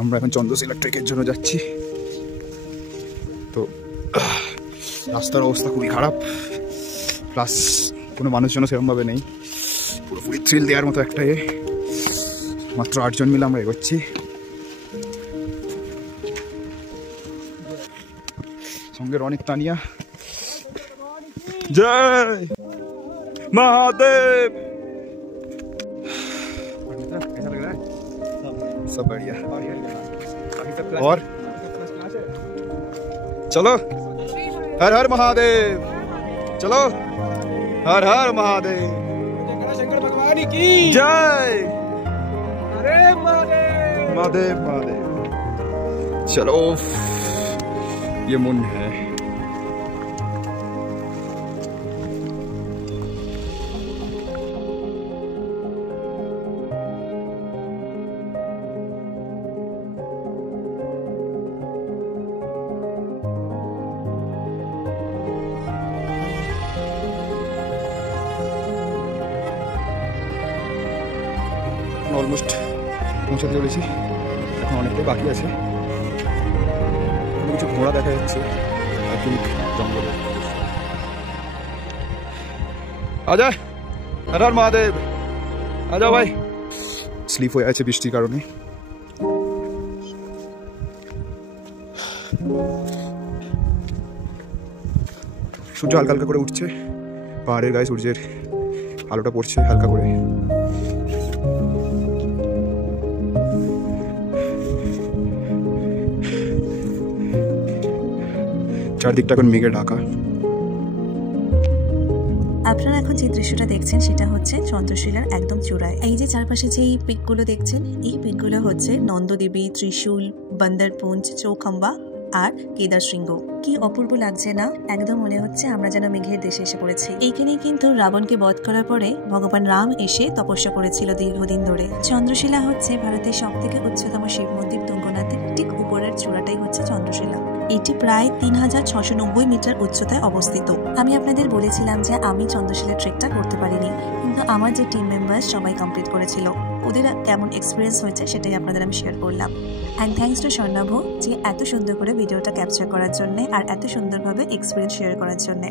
আমরা এখন চন্দ্রশিলা ট্রেকের জন্য যাচ্ছি। তো রাস্তার অবস্থা খুবই খারাপ, প্লাস কোনো মানুষজন সেরকমভাবে নেই, পুরোপুরি থ্রিল দেওয়ার মতো একটা মাত্র 8 জন মিলে আমরা এগোচ্ছি। সঙ্গে রনিক, তানিয়া। জয় महादेव। कैसा लग रहा है? सब बढ़िया। और चलो हर हर महादेव, चलो हर हर महादेव, शंकर भगवान की जय। अरे महादेव महादेव महादेव। चलो ये मुन है। অলমোস্ট পৌঁছাতে চলেছি, এখন অনেকটাই বাকি আছে। কিছু ঘোড়া দেখা যাচ্ছে, আই থিঙ্ক জঙ্গলে। আজা হর হর মহাদেব, আজা ভাই। স্লিপ হয়ে আছে বৃষ্টির কারণে। সূর্য হালকা হালকা করে উঠছে, পাহাড়ের গায়ে সূর্যের আলোটা পড়ছে হালকা করে। চারদিকটা এখন মেঘে ঢাকা। আপনারা এখন যে দৃশ্যটা দেখছেন সেটা হচ্ছে চন্দ্রশিলার একদম চূড়ায়। এই যে চারপাশে যে পিকগুলো দেখছেন, এই পিকগুলো হচ্ছে নন্দদেবী, ত্রিশূল, বন্দরপুঞ্জ, চৌখাম্বা আর কেদার শৃঙ্গ। কি অপূর্ব লাগছে না? একদম মনে হচ্ছে আমরা যেন মেঘের দেশে এসে পড়েছি। এইখানেই কিন্তু রাবণকে বধ করার পরে ভগবান রাম এসে তপস্যা করেছিল দীর্ঘদিন ধরে। চন্দ্রশিলা হচ্ছে ভারতের সব থেকে উচ্চতম শিব মন্দির তুঙ্গনাথের ঠিক উপরের চূড়াটাই হচ্ছে চন্দ্রশিলা। এটি প্রায় 3690 মিটার উচ্চতায় অবস্থিত। আমি আপনাদের বলেছিলাম যে আমি চন্দ্রশিলা ট্রেকটা করতে পারিনি, কিন্তু আমার যে টিম মেম্বার্স সবাই কমপ্লিট করেছিল। ওদের কেমন এক্সপিরিয়েন্স হয়েছে সেটাই আপনাদের আমি শেয়ার করলাম। অ্যান্ড থ্যাঙ্কস টু স্বর্ণাভ যে এত সুন্দর করে ভিডিওটা ক্যাপচার করার জন্য আর এত সুন্দরভাবে এক্সপিরিয়েন্স শেয়ার করার জন্য।